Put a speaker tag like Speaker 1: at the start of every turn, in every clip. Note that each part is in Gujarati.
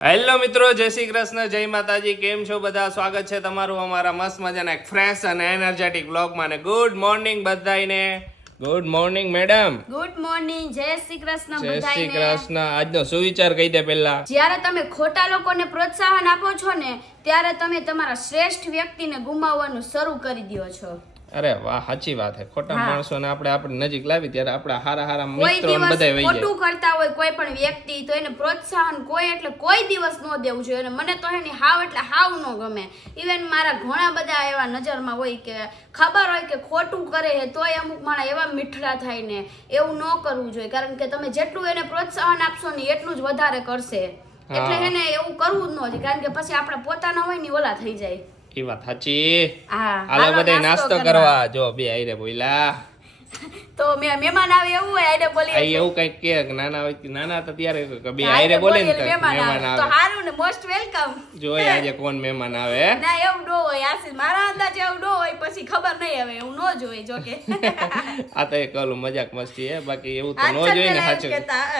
Speaker 1: હેલો મિત્રો જય શ્રી કૃષ્ણ જય માતાજી કેમ છો બધા? સ્વાગત છે તમારું અમારા મસ્ત મજાના એક ફ્રેશ અને એનર્જેટિક બ્લોગમાં ને ગુડ મોર્નિંગ બધાને good morning madam
Speaker 2: good morning જય શ્રી કૃષ્ણ
Speaker 1: જય શ્રી કૃષ્ણ. આજનો સુવિચાર કહી દે પહેલા.
Speaker 2: જ્યારે તમે ખોટા લોકોને પ્રોત્સાહન આપો છો ને ત્યારે તમે તમારા શ્રેષ્ઠ વ્યક્તિને ગુમાવવાનું શરૂ કરી દો છો.
Speaker 1: અરે વાહ સાચી વાત છે ખોટા. માણસોને આપણે આપણી નજીક લાવી ત્યારે આપણા હારા હારા મિત્રો બધા વહી જાય
Speaker 2: કરતા હોય કોઈ પણ વ્યક્તિ તો એને પ્રોત્સાહન કોઈ એટલે કોઈ દિવસ ન દેવું જોઈએ. અને મને તો એની હાવ એટલે હાવ ન ગમે. ઇવન મારા ઘણા બધા એવા નજરમાં હોય કે ખબર હોય કે ખોટું કરે છે તોય અમુક માણા એવા મીઠડા થાય ને એવું ન કરવું જોઈએ. કારણ કે તમે જેટલું એને પ્રોત્સાહન આપશો ને એટલું જ વધારે કરશે. એટલે. એને એવું કરવું જ ન જોઈએ. કારણ કે પછી આપણા પોતાના હોય ને ઓલા થઈ જાય.
Speaker 1: એ વાત સાચી. હાલો બધા નાસ્તો
Speaker 2: કરવા.
Speaker 1: જો બે આઈને બોલ્યા
Speaker 2: તો મે- મહેમાન આવે એવું હોય આઈને બોલી
Speaker 1: આઈ એવું કંઈક કે નાના હોય નાના હતા ત્યારે કે બે
Speaker 2: આઈને
Speaker 1: બોલે ને
Speaker 2: મહેમાન આવે. તો હારું ને મોસ્ટ વેલકમ
Speaker 1: જો આજે કોણ મહેમાન આવે
Speaker 2: ના એવું ડો હોય આશીષ મારા અંદાજે એવું હોય પછી ખબર નહીં હવે એવું ન જોઈ કે.
Speaker 1: આ તો એક ઓલું મજાક મસ્તી હે બાકી એવું તો ન જોઈએ ને સાચું.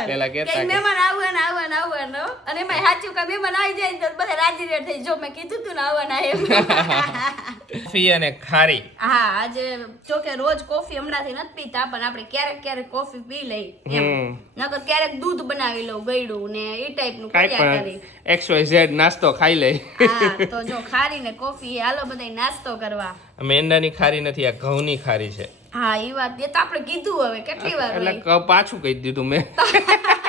Speaker 1: પેલા
Speaker 2: કે
Speaker 1: કે
Speaker 2: મહેમાન આવું ને આવું ને આવું ને અને એમાં સાચું કે મહેમાન આવી જાય ને તો બધા રાજી રેડ થઈ જો મેં કીધું તું ને આવવાના એમ.
Speaker 1: કોફી અને ખારી.
Speaker 2: હા આજે જો કે રોજ કોફી હમણાંથી નથી પીતા પણ આપણે ક્યારેક ક્યારેક કોફી પી લઈ એમ. નકર ક્યારેક દૂધ બનાવી લઉં ગયડું ને એ ટાઈપનું
Speaker 1: નું
Speaker 2: કર્યા કરી.
Speaker 1: એક્સ વાય ઝેડ નાસ્તો ખાઈ લઈ
Speaker 2: તો જો ખારી ને કોફી હાલો બધા નાસ્તો કરવા.
Speaker 1: મેંદાની ખારી નથી આ ઘઉંની ખારી છે.
Speaker 2: હા એ વાત એ તો આપણે કીધું હવે કેટલી વાર
Speaker 1: એટલે પાછું કહી દીધું મેં.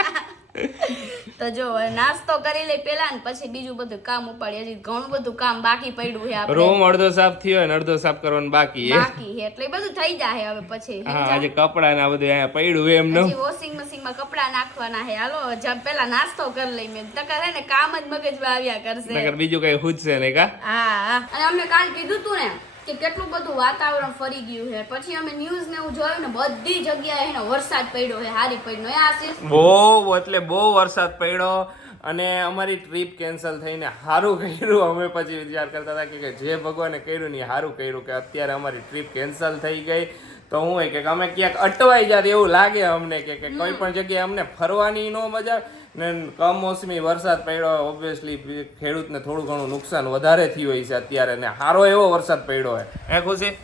Speaker 2: તો જો નાસ્તો કરી લઈ પેલા ને પછી બીજું બધું કામ ઉપાડી હજી ઘણું બધું કામ બાકી પડ્યું છે આપણે.
Speaker 1: રૂમ અડધો સાફ થયો ને અડધો સાફ કરવાનું બાકી છે.
Speaker 2: બાકી છે એટલે બધું થઈ જાય હવે પછી.
Speaker 1: હા આજે કપડા ને આ બધું અહીંયા પડ્યું એમ એમનું.
Speaker 2: વોશિંગ મશીનમાં કપડા નાખવાના છે. હાલો જબ પેલા નાસ્તો કરી લઈ મેં. તકર હે ને કામ જ મગજમાં આવ્યા કરશે.
Speaker 1: બીજું કઈ હુજશે નહીં કા?
Speaker 2: હા. અને અમને કાલ કીધું તું ને કે કેટલું બધું વાતાવરણ ફરી ગયું છે. પછી અમે ન્યૂઝ ને એવું જોયું ને બધી જગ્યાએ એનો વરસાદ પડ્યો છે હારી પડ્યો. એ આશીષ
Speaker 1: બહુ એટલે બહુ વરસાદ પડ્યો અને અમારી ટ્રીપ કેન્સલ થઈને સારું કર્યું. અમે પછી વિચાર કરતા હતા કે- જે ભગવાને કર્યું ને સારું કર્યું કે અત્યારે અમારી ટ્રીપ કેન્સલ થઈ ગઈ. તો હું કે અમે ક્યાંક અટવાઈ જાત એવું લાગે અમને કે કોઈ પણ જગ્યાએ અમને ફરવાની નો મજા ને કમોસમી વરસાદ પડ્યો ઓબ્વિયસલી ખેડૂતને થોડું ઘણું નુકસાન વધારે થયું હોય છે અત્યારે ને સારો એવો વરસાદ પડ્યો હોય હે ખુશી?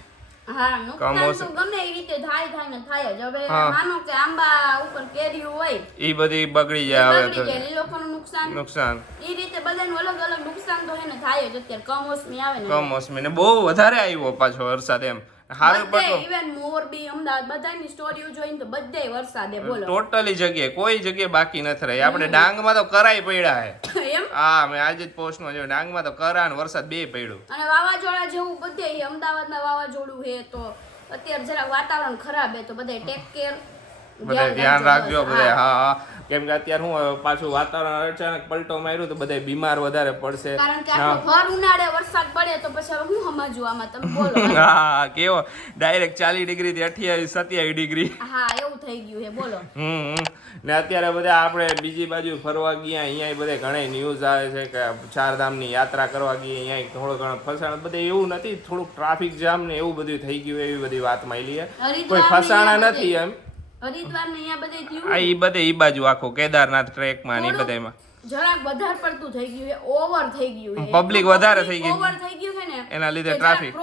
Speaker 2: હા નુકસાન
Speaker 1: કમોસમ.
Speaker 2: તો ગમે એ રીતે થાય થાય ને થાય જ. હવે માનો કે આંબા ઉપર કેરીઓ હોય
Speaker 1: એ બધી બગડી જાય હવે તો.
Speaker 2: નુકસાન.
Speaker 1: નુકસાન.
Speaker 2: એ રીતે બધાનું અલગ અલગ નુકસાન તો એને થાય જ. અત્યારે કમોસમી આવે ને.
Speaker 1: કમોસમી ને બહુ વધારે આવ્યો પાછો વરસાદ એમ. સારું
Speaker 2: બધે
Speaker 1: પડતો
Speaker 2: ઇવન મોરબી અમદાવાદ બધાની સ્ટોરીઓ જોઈને તો બધે વરસાદે બોલો.
Speaker 1: ટોટલી જગ્યાએ કોઈ જગ્યાએ બાકી નથી રહી આપણે ડાંગમાં તો કરાઈ પડ્યા હે.
Speaker 2: એમ?
Speaker 1: હા મેં આજે જ પોસ્ટમાં જોયું. ડાંગમાં તો કરા ને વરસાદ બે પડ્યું.
Speaker 2: અને વાવાઝોડા જેવું બધે અમદાવાદમાં વાવાઝોડું તો અત્યારે જરા વાતાવરણ ખરાબ હે તો બધે ટેક કેર
Speaker 1: બધા ધ્યાન રાખજો. બધા. હા. હા કેમ કે અત્યારે હું પાછું વાતાવરણ અચાનક પલટો માર્યું તો બધા બીમાર વધારે પડશે.
Speaker 2: કારણ કે ભર ઉનાળે વરસાદ પડે તો પછી હવે હું સમજવું આમાં તમે બોલો.
Speaker 1: હા કેવો? ડાયરેક્ટ ચાલીસ ડિગ્રી થી અઠ્યાવીસ સત્યાવીસ ડિગ્રી.
Speaker 2: હા એવું થઈ ગયું છે બોલો.
Speaker 1: હમ. ને અત્યારે બધા આપણે બીજી બાજુ ફરવા ગયા અહીંયા બધે ઘણા ન્યૂઝ આવે છે કે ચારધામની યાત્રા કરવા ગયા અહીંયા થોડો ઘણો ફસાણ બધે એવું નથી થોડુંક ટ્રાફિક જામ ને એવું બધું થઈ ગયું એવી બધી વાતમાં લઈએ કોઈ ફસાણા નથી એમ.
Speaker 2: હરિદ્વાર ને અહીંયા બધે
Speaker 1: આ ઈ બધે ઈ બાજુ આખો કેદારનાથ ટ્રેકમાં ને બધામાં
Speaker 2: જરાક વધારે પડતું થઈ ગયું ઓવર થઈ ગયું છે
Speaker 1: વધારે થઈ ગઈ.
Speaker 2: ઓવર થઈ ગયું છે ને
Speaker 1: એના લીધે traffic.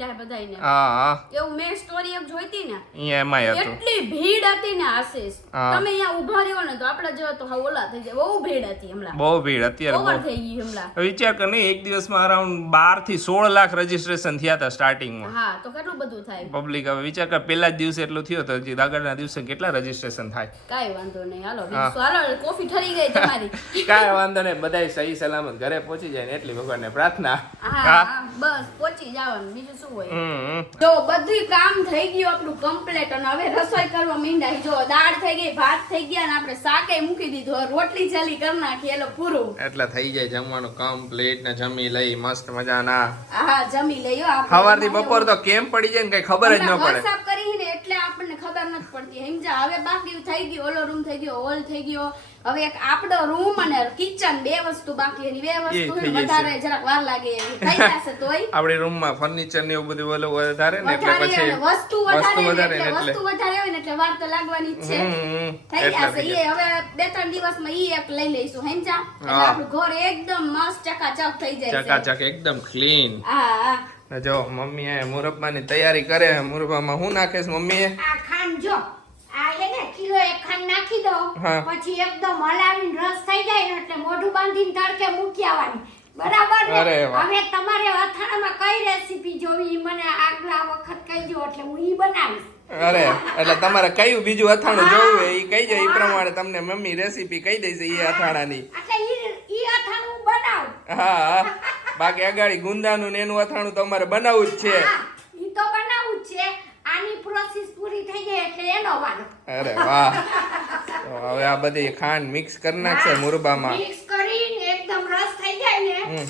Speaker 2: છે બધાયને.
Speaker 1: હા
Speaker 2: એવું મેં સ્ટોરી એક જોઈતી ને
Speaker 1: અહીંયા એમાંય હતું.
Speaker 2: એટલી ભીડ હતી ને આશીષ. તમે અહીંયા ઊભા રહ્યો ને તો આપડા જેવા તો હા ઓલા થઈ જાય. બહુ ભીડ હતી હમણાં.
Speaker 1: બહુ ભીડ અત્યારે
Speaker 2: ઓવર થઈ ગઈ હમણાં.
Speaker 1: વિચાર કર નહીં એક દિવસમાં અરાઉન્ડ બારથી સોળ લાખ રજીસ્ટ્રેશન થયા હતા સ્ટાર્ટિંગમાં
Speaker 2: હા તો કેટલું બધું થાય?
Speaker 1: પબ્લિક હવે વિચાર કર પહેલા જ દિવસે એટલું થયું તો હજી આગળના દિવસે કેટલા રજીસ્ટ્રેશન થાય?
Speaker 2: કાંઈ વાંધો નહીં. હાલો હાલો કોફી ઠરી ગઈ તમારી.
Speaker 1: કાંઈ વાંધો નહીં બધાય સહી સલામત ઘરે પહોંચી જાય ને એટલી ભગવાનને પ્રાર્થના.
Speaker 2: હા, બસ પહોંચી જવાનું. બીજું શું હોય. જો બધું કામ થઈ ગયું આપણું કમ્પ્લીટ અને હવે રસોઈ કરવા મીંડાઈ. જો દાળ થઈ ગઈ ભાત થઈ ગયા અને આપણે શાકે મૂકી દીધું. રોટલી જલી કરી નાખી એટલે પૂરું.
Speaker 1: એટલે થઈ જાય જમવાનું કમ્પ્લીટ ને જમી લઈ મસ્ત મજાના.
Speaker 2: હા જમી લઈ.
Speaker 1: સવારથી બપોર તો કેમ પડી જાય ને કઈ ખબર જ ન પડે.
Speaker 2: સાફ કરી ને એટલે આપણને ખબર નથી પડતી. સમજા? હવે બાકી થઈ ગયું. ઓલો રૂમ થઈ ગયો હોલ થઈ ગયો. હવે એક આપડો રૂમ અને કિચન બે વસ્તુ બાકી એની બે વસ્તુ. વધારે જરાક વાર લાગે થઈ જશે તોય.
Speaker 1: આપણે રૂમમાં ફર્નિચર ને એવું બધું ઓલો વધારે ને એટલે પછી
Speaker 2: વસ્તુ વધારે ને એટલે વસ્તુ વધારે હોય ને એટલે વાર તો લાગવાની જ છે. થઈ જશે. એ હવે બે ત્રણ દિવસમાં ઈ એક લઈ લઈશું. સમજા? એટલે આપણું ઘર એકદમ મસ્ત ચકાચક થઈ જાય
Speaker 1: ચકાચક એકદમ ક્લીન
Speaker 2: હા હા.
Speaker 1: જો મમ્મી એ મુરબ્બાની તૈયારી કરે મુરબ્બામાં હું નાખીશ મમ્મીએ?
Speaker 3: આ ખાંડ જો આ એને કિલો એક ખાંડ નાખી દો પછી એકદમ હલાવીને રસ થઈ જાય ને એટલે મોઢું બાંધીને તડકે મૂકી આવવાની. બરાબર ને? હવે તમારે અથાણામાં કઈ રેસીપી જોવી મને આગલા વખત કહીજો એટલે હું ઈ બનાવીશ.
Speaker 1: અરે એટલે તમારે કયું બીજું અથાણું જોવું હોય એ કહી જાય એ પ્રમાણે તમને મમ્મી રેસીપી કહી દઈશ એ અથાણાની.
Speaker 3: એટલે ઈ ઈ અથાણું બનાવ.
Speaker 1: હા. બાકી અગાડી ગુંદાનું ને એનું અથાણું તમારે બનાવવું જ છે.
Speaker 3: ઈ તો બનાવવું જ છે. આની પ્રોસેસ પૂરી થઈ જાય એટલે એનો વારો.
Speaker 1: અરે વાહ. તો હવે આ બધી ખાંડ મિક્સ કરી નાખશે મુરબામાં.
Speaker 3: મિક્સ કરીને એકદમ રસ થઈ જાય ને
Speaker 1: હમ.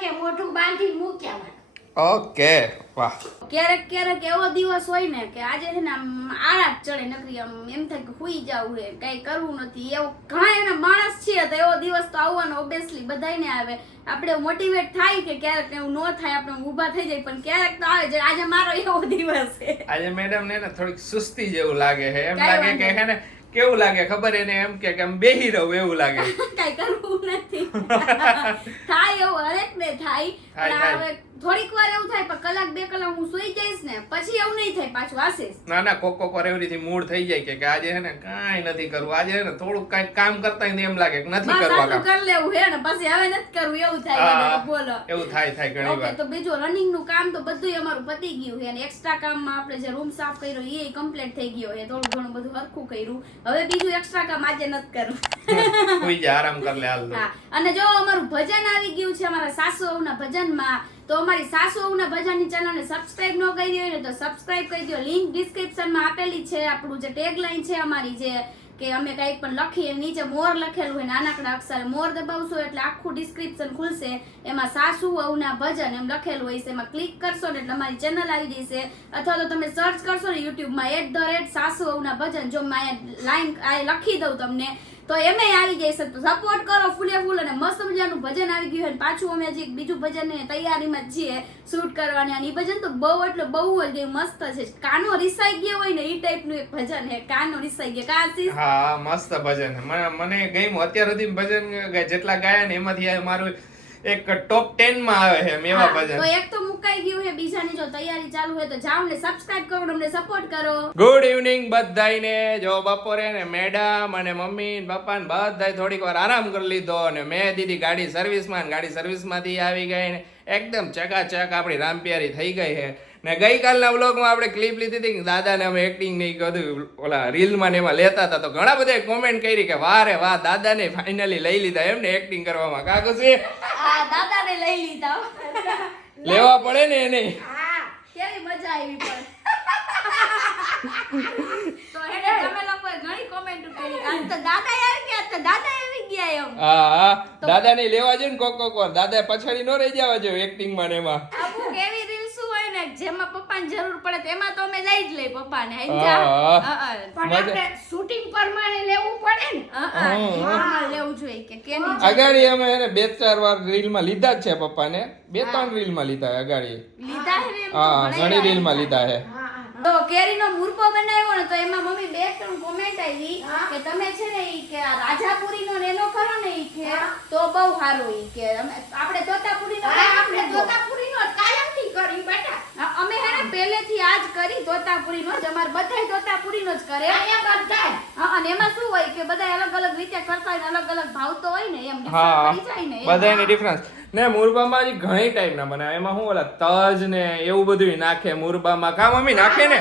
Speaker 3: કે મોઢું બાંધી મૂકી આવવાનું
Speaker 1: ઓકે વાહ.
Speaker 2: ક્યારેક ક્યારેક એવો દિવસ હોય ને કે આજે છે ને આમ આળા ચડે નકરી આમ એમ થાય કે હુઈ જાવું છે કઈ કરવું નથી. એવો ઘણા એના માણસ છે તો એવો દિવસ તો આવવાનો ઓબ્વિયસલી બધાયને આવે. આપણે મોટિવેટ થાય કે ક્યારેક એવું ન થાય આપણે ઊભા થઈ જાય પણ ક્યારેક તો આવે છે આજે મારો એવો દિવસ છે.
Speaker 1: આજે મેડમ ને થોડીક સુસ્તી જેવું લાગે છે. એમ લાગે કે હે ને કેવું લાગે ખબર એને એમ કે આમ બેહી રહું એવું લાગે.
Speaker 2: કઈ કરવું નથી. થાય એવું હરેક ને થાય. પણ. હવે થોડીક વાર એવું થાય પણ કલાક બે કલાક હું સુઈ જઈશ ને પછી એવું નહીં થાય પાછું આશીષ
Speaker 1: ના ના કોક કોક વાર એવી રીતે મૂડ થઈ જાય કે કે આજે હે ને કાંઈ નથી કરવું. આજે હે ને થોડુંક કાંઈક કામ કરતા હોય ને એમ લાગે કે નથી કરવા કામ.
Speaker 2: કરી લેવું હે ને પછી હવે નથી કરવું એવું થાય બોલો.
Speaker 1: એવું થાય થાય ઘણી વાર.
Speaker 2: તો બીજો રનિંગનું કામ તો બધું અમારું પતી ગયું છે ને એક્સ્ટ્રા કામમાં આપણે જે રૂમ સાફ કર્યો એ કમ્પ્લીટ થઈ ગયો હે થોડું ઘણું બધું હરખું કર્યું. હવે બીજું એક્સ્ટ્રા કામ આજે નથી કરવું.
Speaker 1: કોઈ જા આરામ કર લે હાલ
Speaker 2: અને જો અમારું ભજન આવી ગયું છે અમારા સાસુ ભજન ભજનમાં તો અમારી સાસુ વહુના ભજનની ચેનલને સબસ્ક્રાઇબ ન કરી હોય ને તો સબસ્ક્રાઇબ કરી દો. લિંક ડિસ્ક્રિપ્શનમાં આપેલી છે આપણું જે ટેગલાઈન છે અમારી જે કે અમે કંઈક પણ લખીએ, નીચે મોર લખેલું હોય નાનકડા અક્ષરે મોર દબાવશો એટલે આખું ડિસ્ક્રિપ્શન ખુલશે. એમાં સાસુ વહુના ભજન એમ લખેલું હોય છે. એમાં ક્લિક કરશો ને એટલે અમારી ચેનલ આવી જશે. અથવા તો તમે સર્ચ કરશો ને યુટ્યુબમાં એટ ધ રેટ સાસુ વહુના ભજન. જો મેં લાઈન આ લખી દઉં તમને તો એમે આવી જાય છે. સપોર્ટ કરો ફૂલે ફૂલ અને મસ્ત મજાનું ભજન આવી ગયું અને પાછું અમે હજી બીજું ભજન ને તૈયારીમાં છીએ શૂટ કરવાની. અને એ ભજન તો બહુ એટલે બહુ જ મસ્ત છે. કાનો રિસાઈ ગયો હોય ને એ ટાઈપનું એક ભજન હે કાનો રિસાઈ ગયો. કાશી
Speaker 1: હા, મસ્ત ભજન મને મને ગમ્યું. અત્યાર સુધી ભજન જેટલા ગાયા ને એમાંથી મારું એક ટોપ 10 માં આવે છે મેવા
Speaker 2: ભજન. તો એક તો મુકાઈ ગયું છે બીજાની જો તૈયારી ચાલુ હોય તો જાઓ ને સબસ્ક્રાઇબ કરો અમને સપોર્ટ કરો.
Speaker 1: ગુડ ઇવનિંગ બધાઈને જો બપોરે ને મેડમ અને મમ્મી ને પપ્પા ને બધાય થોડીક વાર આરામ કરી લીધો અને મેં દીધી ગાડી સર્વિસમાં ને ગાડી સર્વિસમાંથી આવી ગઈ ને. એકદમ ચકાચક આપણી રામપિયારી થઈ ગઈ છે. ને ગઈકાલના વ્લોગમાં આપણે ક્લિપ લીધી હતી કે દાદાને અમે એક્ટિંગ નહીં કર્યું ઓલા રીલમાં ને એમાં લેતા હતા. તો ઘણા બધા કોમેન્ટ કરી કે વાહ રે વાહ દાદાને ફાઇનલી લઈ લીધા એમને એક્ટિંગ કરવામાં. કાકો છે
Speaker 2: દાદાને લઈ લીધા.
Speaker 1: લેવા પડે ને એને.
Speaker 3: હા
Speaker 2: કેવી મજા આવી પણ. તો એને તમે લોકોએ ઘણી કોમેન્ટ કરી. આજ તો દાદા આવી ગયા તો દાદા આવી ગયા એમ.
Speaker 1: હા હા. દાદાને લેવા જોઈએ ને કોક કોક વાર. દાદા પછાડી ન રહી જવા જોઈએ એક્ટિંગમાં ને એમાં
Speaker 2: અમુક એવી રીલ શું હોય ને જેમાં પપ્પાને જરૂર પડે તેમાં તો અમે લઈ જ લઈ પપ્પાને
Speaker 3: પણ આપણે શૂટિંગ પ્રમાણે લેવું પડે ને.
Speaker 2: લેવું જોઈએ કે કેની
Speaker 1: અગાડી અમે એને બે ચાર વાર રીલમાં લીધા જ છે પપ્પાને. બે ત્રણ રીલમાં લીધા અગાડી.
Speaker 2: લીધા છે તો
Speaker 1: હા
Speaker 2: ઘણી
Speaker 1: રીલમાં લીધા. છે.
Speaker 2: તો કેરીનો મુરકો બનાવ્યો ને તો એમાં મમ્મી બે ત્રણ કોમેન્ટ આવી કે તમે છે ને ઈ કે આ રાજાપુરીનો રેલો કરો ને ઈ કે તો બહુ સારું ઈ કે. અમે આપણે તોતાપુરીનો
Speaker 3: નો
Speaker 2: કાયમ
Speaker 3: આપણે. તોતાપુરીનો કાયમથી કરી બેટા.
Speaker 2: ને પહેલેથી આજ કરી તોતાપુરીનો જ અમારે બધાય તોતાપુરીનો જ કરે.
Speaker 3: અહીંયા બધાય?
Speaker 2: હા, અને એમાં શું હોય કે બધા અલગ અલગ રીતે કરતા હોય ને અલગ અલગ ભાવતો હોય ને એમ
Speaker 1: હા
Speaker 2: પડી જાય ને
Speaker 1: બધાની ડિફરન્સ ને મુરબામાં હજી ઘણી ટાઈપના બનાવે. એમાં શું ઓલા તજ ને એવું બધું નાખે મુરબામાં. કા મમ્મી નાખે ને?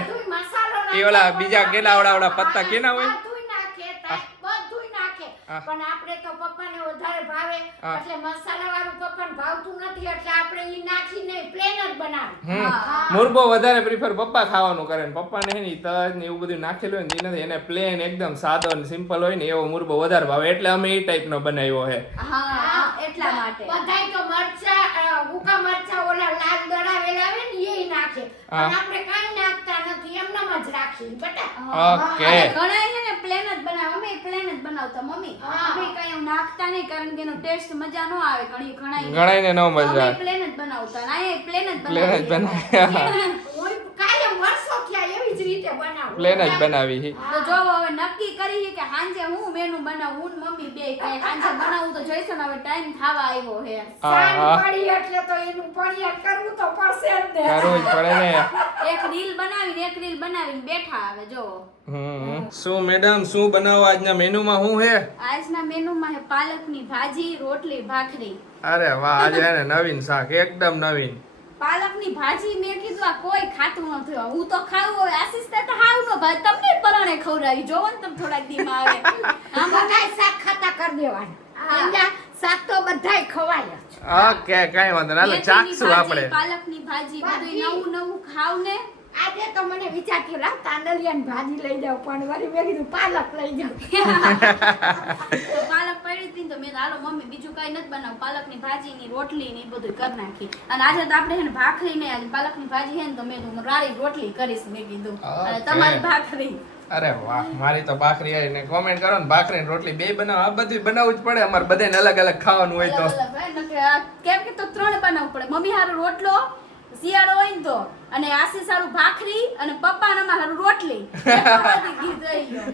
Speaker 1: એ ઓલા બીજા કેલા આવડા આવડા પત્તા કેના હોય?
Speaker 3: બધુંય નાખે, તાય બધુંય નાખે.
Speaker 1: હા.
Speaker 3: પણ આપણે તો પપ્પાને વધારે ભાવે એટલે મસાલા વાળું પપ્પાને ભાવતું નથી એટલે આપણે ઈ નાખીને પ્લેન જ બનાવી
Speaker 1: હમ. મુરબો વધારે પ્રિફર પપ્પા ખાવાનું કરે ને પપ્પાને હે ને તજ ને એવું બધું નાખેલું હોય ને નથી એને પ્લેન એકદમ સાદો ને સિમ્પલ હોય ને એવો મુરબો વધારે ભાવે એટલે અમે એ ટાઈપનો બનાવ્યો છે
Speaker 2: હા એટલા માટે.
Speaker 3: બધાય તો મરચા ઉકા મરચા ઓલા લાલ દળાવેલા આવે ને એ નાખે. પણ આપણે કાઈ નાખતા નથી એમનામ જ રાખીએ બટા.
Speaker 1: ઓકે.
Speaker 2: ઘણા છે ને પ્લેન જ બનાવે અમે પ્લેન જ બનાવતા મમ્મી? અમે કઈ એવું નાખતા નહીં કારણ કે એનો ટેસ્ટ મજા નો આવે. ઘણી ઘણા
Speaker 1: ગણાઈને ન મજા આવે.
Speaker 2: પ્લેન જ બનાવતા. ના અહીંયા પ્લેન જ
Speaker 1: પ્લેન જ બનાવી
Speaker 3: હું કાયમ વર્ષો થયા એવી જ રીતે બનાવું.
Speaker 1: પ્લેન જ બનાવી
Speaker 2: તો જો હવે નક્કી કરી કે હાંજે હું મેનુ બનાવું હું મમ્મી બે કઈ. હાંજે બનાવું તો જોઈશું ને હવે ટાઈમ થાવા આવ્યો
Speaker 1: હે.
Speaker 3: સાંજ પડી એટલે તો એનું પણિયા કરવું તો પડશે જ ને.
Speaker 1: કરવું જ પડે ને.
Speaker 2: એક રીલ બનાવીને એક રીલ બનાવીને બેઠા આવે જો.
Speaker 1: હમ શું મેડમ શું બનાવો આજના મેનુમાં શું હે?
Speaker 2: આજના મેનુમાં હે પાલકની ભાજી રોટલી ભાખરી.
Speaker 1: અરે વાહ આજે નવીન શાક એકદમ નવીન.
Speaker 2: પાલકની ભાજી મેં કીધું આ કોઈ ખાતું નથી હું તો ખાવું હોય આશીષ તે તો હાવ નો ભાઈ તમને પરાણે ખવડાવી. જોવો ને તમે થોડાક દીમાં આવે.
Speaker 3: આમાં બધાય શાક ખાતા કરી દેવાના. શાક તો બધાય ખવાય
Speaker 1: ઓકે કઈ વાંધો ના ચાખશું
Speaker 2: ભાજી, પાલકની ભાજી બધું નવું નવું ખાવ ને.
Speaker 3: આજે તો મને વિચાર થયો લાવ તાંદલિયાની ભાજી લઈ જાવ પણ વળી મેં કીધું પાલક લઈ જાવ
Speaker 2: પાલક પડી હતી તો મેં હાલો મમ્મી બીજું કઈ નથી બનાવ. પાલકની ભાજી ની રોટલી ની બધું કરી નાખી. અને આજે તો આપણે હેને ભાખરી ને આજે પાલકની ભાજી હે ને તો મેં કીધું રાળી રોટલી કરીશ. મેં કીધું અને તમારી ભાખરી.
Speaker 1: અરે વાહ મારી તો ભાખરી આવી. ને કોમેન્ટ કરો ને ભાખરી રોટલી બે બનાવો. આ બધું બનાવવું જ પડે. અમારે બધાને અલગ અલગ ખાવાનું હોય તો.
Speaker 2: કેમ કે તો ત્રણ બનાવવું પડે. મમ્મી હારો રોટલો શિયાળો હોય ને તો. અને આશીષ સારું ભાખરી અને પપ્પા ને હારું રોટલી.
Speaker 1: અમારે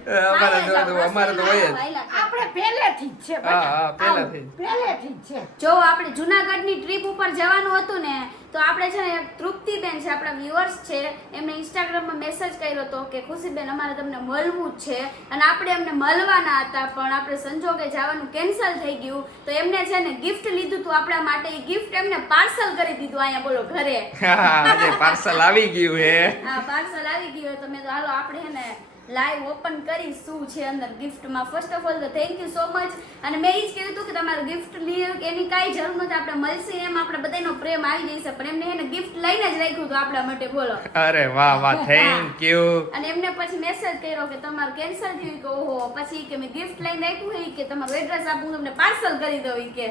Speaker 1: તો-
Speaker 2: હાલ્યા જાઓ,
Speaker 1: અમારે તો હોય જ.
Speaker 3: આપણે પહેલેથી જ છે
Speaker 1: હા, હા, પહેલેથી જ.
Speaker 3: પહેલેથી જ છે.
Speaker 2: જો આપણે જુનાગઢની ટ્રીપ ઉપર જવાનું હતું ને તો આપણે છે ને તૃપ્તિ બેન છે આપણા વ્યુઅર્સ છે એમને ઇન્સ્ટાગ્રામમાં મેસેજ કર્યો હતો કે ખુશીબેન અમારે તમને મળવું જ છે. અને આપણે એમને મળવાના હતા પણ આપણે સંજોગે જવાનું કેન્સલ થઈ ગયું. તો એમને છે ને ગિફ્ટ લીધું હતું આપણા માટે. એ ગિફ્ટ એમને પાર્સલ કરી દીધું અહીંયા બોલો ઘરે.
Speaker 1: આજે પાર્સલ આવી ગયું હે.
Speaker 2: હા પાર્સલ આવી ગયું તો મેં તો હાલો આપણે હે ને લાઈવ ઓપન કરી શું છે અંદર ગિફ્ટમાં ફર્સ્ટ ઓફ ઓલ તો થેન્ક યુ સો મચ અને મેં એ જ કીધું હતું કે તમારે ગિફ્ટ લઈએ એની કાંઈ જરૂર નથી આપણે મળશે એમ આપણે બધાનો પ્રેમ આવી જશે પણ એમને એને ગિફ્ટ લઈને જ રાખ્યું હતું આપણા માટે બોલો.
Speaker 1: અરે વાહ વાહ થેન્ક યુ
Speaker 2: અને એમને પછી મેસેજ કર્યો કે તમારું કેન્સલ થયું કે ઓહો પછી કે મેં ગિફ્ટ લઈને રાખ્યું હોય કે તમારું એડ્રેસ આપું તમને પાર્સલ કરી દઉં કે.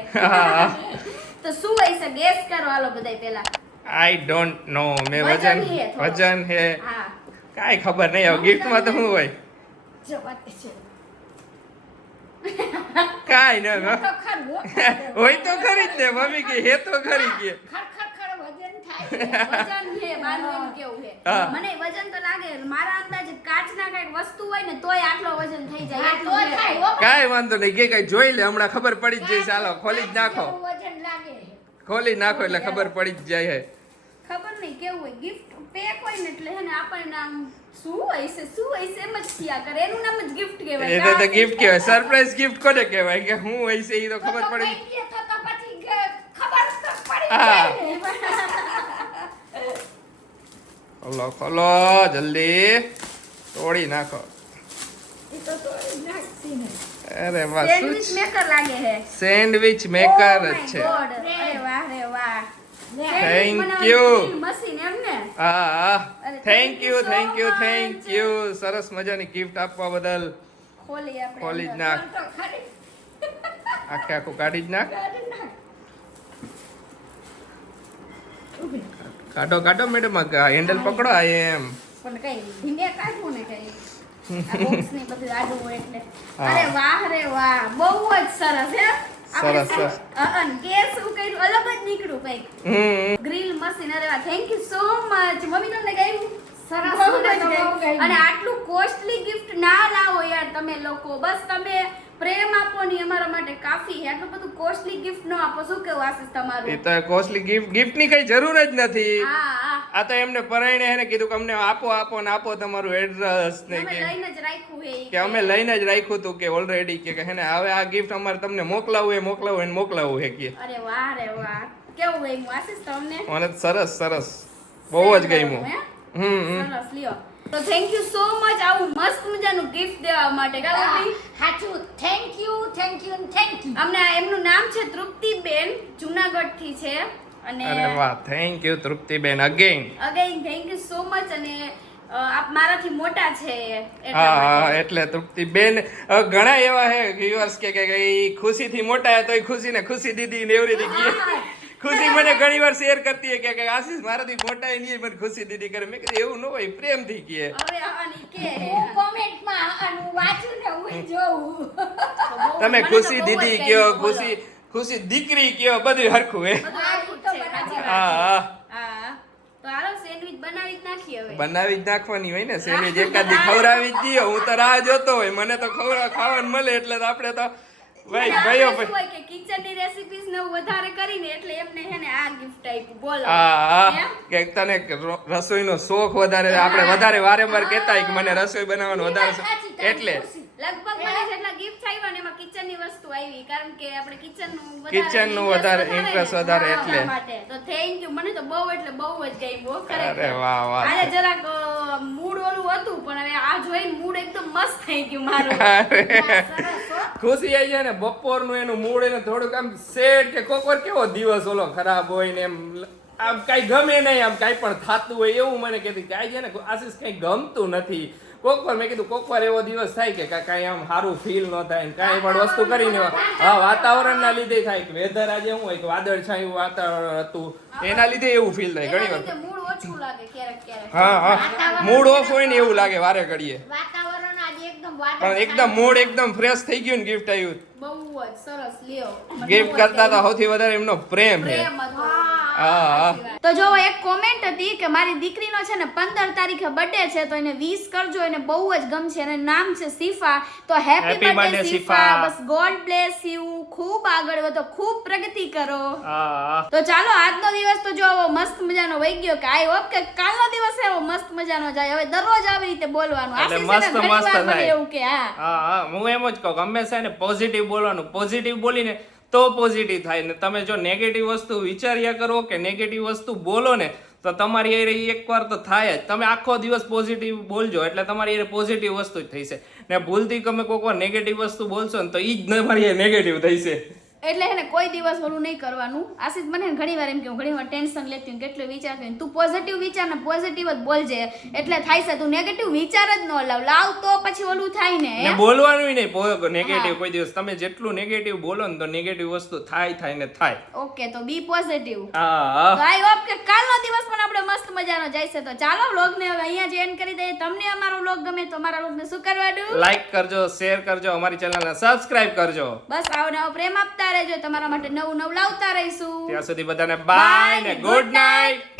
Speaker 2: તો શું હોય છે ગેસ કરો હાલો બધાય પહેલા.
Speaker 1: આઈ ડોન્ટ નો મેં
Speaker 2: વજન
Speaker 1: વજન
Speaker 2: હે
Speaker 1: કાંઈ હા. કાઈ ખબર નહીં. હવે ગિફ્ટમાં તો શું હોય? કાંઈ ન
Speaker 3: હો.
Speaker 1: હોય તો ખરી જ ને મમ્મી કે હે તો ખરી કે.
Speaker 3: ખર ખર ખર વજન થાય
Speaker 2: વજન છે બાનું એનું કેવું છે
Speaker 1: હા.
Speaker 2: મને વજન તો લાગે મારા અંદાજે કાચના કંઈક વસ્તુ હોય ને તોય આટલો વજન થઈ જાય.
Speaker 3: તો થાય
Speaker 1: કાઈ વાંધો નહીં. કે કઈ જોઈ લે. હમણાં ખબર પડી જ જાય. ચાલો ખોલી જ નાખો.
Speaker 3: વજન લાગે
Speaker 1: ખોલી નાખો એટલે ખબર પડી જ જાય હે.
Speaker 2: ખબર નહીં કેવું હોય ગિફ્ટ પેક હોય ને એટલે હેને આપણને આમ શું હોય છે શું હોય છે એમ જ થયા કરે. એનું નામ જ ગિફ્ટ કહેવાય.
Speaker 1: એ તો ગિફ્ટ કહેવાય. સરપ્રાઈઝ ગિફ્ટ કોને કહેવાય? કે હું હોય છે એ તો ખબર પડી.
Speaker 3: તો તો પછી ખબર તો પડી
Speaker 1: હા.
Speaker 3: જાય ને.
Speaker 1: ખોલો ખોલો જલ્દી. તોડી નાખો. અરે વાહ
Speaker 2: સેન્ડવિચ મેકર લાગે છે
Speaker 1: સેન્ડવિચ મેકર
Speaker 2: Oh
Speaker 1: જ છે.
Speaker 2: વાહ
Speaker 3: યુ
Speaker 1: Thank
Speaker 2: એમ ને?
Speaker 1: હા thank you thank you thank you સરસ મજાની ગિફ્ટ આપવા બદલ.
Speaker 2: ખોલી
Speaker 1: જ નાખ. આખે આખું કાઢી જ નાખ.
Speaker 3: કાઢી.
Speaker 1: કાઢો મેડમ હેન્ડલ પકડો આ એમ.
Speaker 2: પણ કઈ ઢીંગે કાઢવું ને કઈ? આ box ની બધું આડું હોય એટલે. અરે વાહ રે વાહ. બહુ જ સરસ હે?
Speaker 1: સરસ,
Speaker 2: કેસ શું કર્યું અલગ જ નીકળ્યું કંઈક.
Speaker 1: હમ.
Speaker 2: ગ્રીલ મશીન અરે વાહ thank you so much mummy તમને ગયું?
Speaker 3: સરસ.
Speaker 2: અને આટલું કોસ્ટલી ગિફ્ટ ના લાવો યાર તમે લોકો. બસ તમે પ્રેમ આપો ને અમારા માટે કાફી છે. આટલું બધું કોસ્ટલી ગિફ્ટ ન આપો. શું કેવું આશીષ
Speaker 1: એ તો કોસ્ટલી ગિફ્ટ ગિફ્ટની કઈ જરૂર જ નથી. આ તો એમને પરાયણે હેને કીધું કે અમને આપો આપો ને આપો તમારું એડ્રેસ ને
Speaker 2: અમે
Speaker 1: કે
Speaker 2: લઈને જ રાખ્યું હે
Speaker 1: કે અમે લઈને જ રાખ્યું હતું કે ઓલરેડી કે હે ને હવે આ ગિફ્ટ અમારે તમને મોકલાવું એ મોકલાવું એને મોકલાવું હે કે.
Speaker 2: અરે વાહ રે વાહ. કેવું ગયું આશીષ તમને?
Speaker 1: મને સરસ સરસ. બહુ જ ગઈ
Speaker 2: હે?
Speaker 1: હમ હમ.
Speaker 2: સરસ લ્યો. તો થેન્ક યુ સો મચ આવું મસ્ત મજાનું ગિફ્ટ દેવા માટે કા
Speaker 3: હાચું. Thank you thank you thank you
Speaker 2: અમને એમનું નામ છે તૃપ્તિબેન જુનાગઢથી છે. અને
Speaker 1: અરે વાહ thank you Triptiben again
Speaker 2: again thank you so much અને આપ મારાથી મોટા છે એટલા
Speaker 1: હા એટલે તૃપ્તિબેન બેન ઘણા એવા હે વ્યુઅર્સ કે કે ખુશીથી મોટા હે તો એ ખુશીને ખુશી દીદી ને એવરી
Speaker 2: હા,
Speaker 1: ખુશી મને ઘણી વાર શેર કરતી હોય કે કે આશીષ મારાથી મોટા એ નહીં મને ખુશી દીદી કરે. મેં કીધું એવું ન હોય પ્રેમથી કહે.
Speaker 2: હવે આની કે
Speaker 3: હું કોમેન્ટમાં આનું વાંચું ને હું જોઉં.
Speaker 1: તમે ખુશી દીદી કયો ખુશી ખુશી દીકરી કયો બધું હરખું હે હા. હા.
Speaker 2: હા. તો હાલો સેન્ડવિચ બનાવી જ
Speaker 1: બનાવી જ નાખવાની હોય ને સેન્ડવિચ એકાદી ખવડાવી જ દઈએ. હું તો રાહ જોતો હોય મને તો ખવડા ખાવાનું મળે એટલે તો આપણે તો ભાઈ ભાઈઓ
Speaker 2: ભાઈ. કે કિચનની રેસિપીઝ ને વધારે કરીને એટલે એમને હે ને આ ગિફ્ટ આપ્યું. બોલો.
Speaker 1: હા હા? કે તને રસોઈનો શોખ વધારે આપણે વધારે વારંવાર કહેતા કે મને રસોઈ બનાવવાનો વધારે એટલે
Speaker 2: લગભગ મને જેટલા ગિફ્ટ આવ્યા ને એમાં કિચનની વસ્તુ આવી કારણ કે આપણે
Speaker 1: Kitchen નું વધારે interest
Speaker 2: ને.
Speaker 1: વધારે
Speaker 2: હા,
Speaker 1: એટલે.
Speaker 2: માટે તો થેન્ક યુ મને તો બહુ એટલે બહુ જ ગમ્યું ખરેખર.
Speaker 1: અરે વાહ, વાહ.
Speaker 2: આજે જરાક મૂડ ઓલું હતું પણ હવે આ જોઈને મૂડ એકદમ મસ્ત થઈ ગયું મારું.
Speaker 1: ખુશી આવી જાય ને બપોરનું એનું મૂડ એને થોડુંક આમ સેટ કે કોકર કેવો દિવસ ઓલો ખરાબ હોય ને એમ આમ કાંઈ ગમે નહીં આમ કાંઈ પણ થતું હોય એવું મને કહેતી આવી જાય ને આશીષ કાંઈ ગમતું નથી કોક વાર મેં કીધું કોક વાર એવો દિવસ થાય કે કાંઈ આમ સારું ફીલ ન થાય ને કાંઈ પણ વસ્તુ કરીને હા વાતાવરણના લીધે થાય. કે વેધર આજે હું હોય કે વાદળછાયું વાતાવરણ હતું. એના લીધે એવું ફીલ થાય ઘણી વાર. હા હા. મૂડ ઓફ હોય ને એવું લાગે વારે ઘડીએ.
Speaker 3: એકદમ
Speaker 1: પણ એકદમ મૂડ એકદમ ફ્રેશ થઈ ગયું ને ગિફ્ટ આવ્યું.
Speaker 2: બહુ જ સરસ લ્યો.
Speaker 1: ગિફ્ટ કરતા તો સૌથી વધારે એમનો પ્રેમ છે.
Speaker 2: તો જો એક કોમેન્ટ હતી કે મારી દીકરીનો છે ને પંદર તારીખે બર્થડે છે તો એને વીસ કરજો એને બહુ જ ગમશે. અને નામ છે શિફા. તો હેપી બર્થડે શિફા. બસ ગોડ બ્લેસ યુ ખૂબ આગળ વધો ખૂબ પ્રગતિ કરો. તો ચાલો આજનો દિવસ તો જો મસ્ત મજાનો વહી ગયો કે આઈ હોપ કે કાલનો દિવસ એવો મસ્ત મજાનો જાય. હવે દરરોજ આવી રીતે બોલવાનું. આશીષ ને
Speaker 1: મસ્ત મસ્ત થાય.
Speaker 2: એવું કે હા.
Speaker 1: હા હા. હું એમ જ કહું હંમેશા ને પોઝિટિવ બોલવાનું. પોઝિટિવ બોલીને તો પોઝિટિવ થાય. ને તમે જો નેગેટિવ વસ્તુ વિચાર્યા કરો કે નેગેટિવ વસ્તુ બોલો ને, તો તમારી એ એકવાર તો થાય જ. તમે આખો દિવસ પોઝિટિવ બોલજો એટલે તમારી એ પોઝિટિવ વસ્તુ જ થઈશે ને ભૂલથી તમે કોઈક વાર નેગેટિવ વસ્તુ બોલશો ને તો ઈ જ તમારી નેગેટિવ થઈશે
Speaker 2: એટલે એને કોઈ દિવસ ઓલું નહીં કરવાનું. આશિષ મને ઘણી વાર એમ કે હું ઘણી વાર ટેન્શન લેતી હું કેટલું વિચારતી. તું પોઝિટિવ વિચાર ને પોઝિટિવ જ બોલજે. એટલે થાય છે તું નેગેટિવ વિચાર જ ન લાવ. લાવ તો પછી ઓલું થાય ને
Speaker 1: ને બોલવાનું નહીં નેગેટિવ કોઈ દિવસ. તમે જેટલું નેગેટિવ બોલો ને તો નેગેટિવ વસ્તુ થાય થાય ને થાય.
Speaker 2: ઓકે તો બી પોઝિટિવ
Speaker 1: હા.
Speaker 2: આઈ હોપ કે કાલનો દિવસ પણ આપણે મસ્ત મજાનો જઈશે. તો ચાલો વ્લોગ ને હવે અહીંયા જ એન્ડ કરી દઈએ. તમને અમારો વ્લોગ ગમે તો અમારા વ્લોગ ને શું કરવાનું
Speaker 1: લાઈક કરજો શેર કરજો અમારી ચેનલને સબસ્ક્રાઇબ કરજો.
Speaker 2: બસ આવો નવો પ્રેમ આપતા રહેજો. તમારા માટે નવું નવું લાવતા રહીશું.
Speaker 1: ત્યાં સુધી બધાને બાય ને ગુડ નાઇટ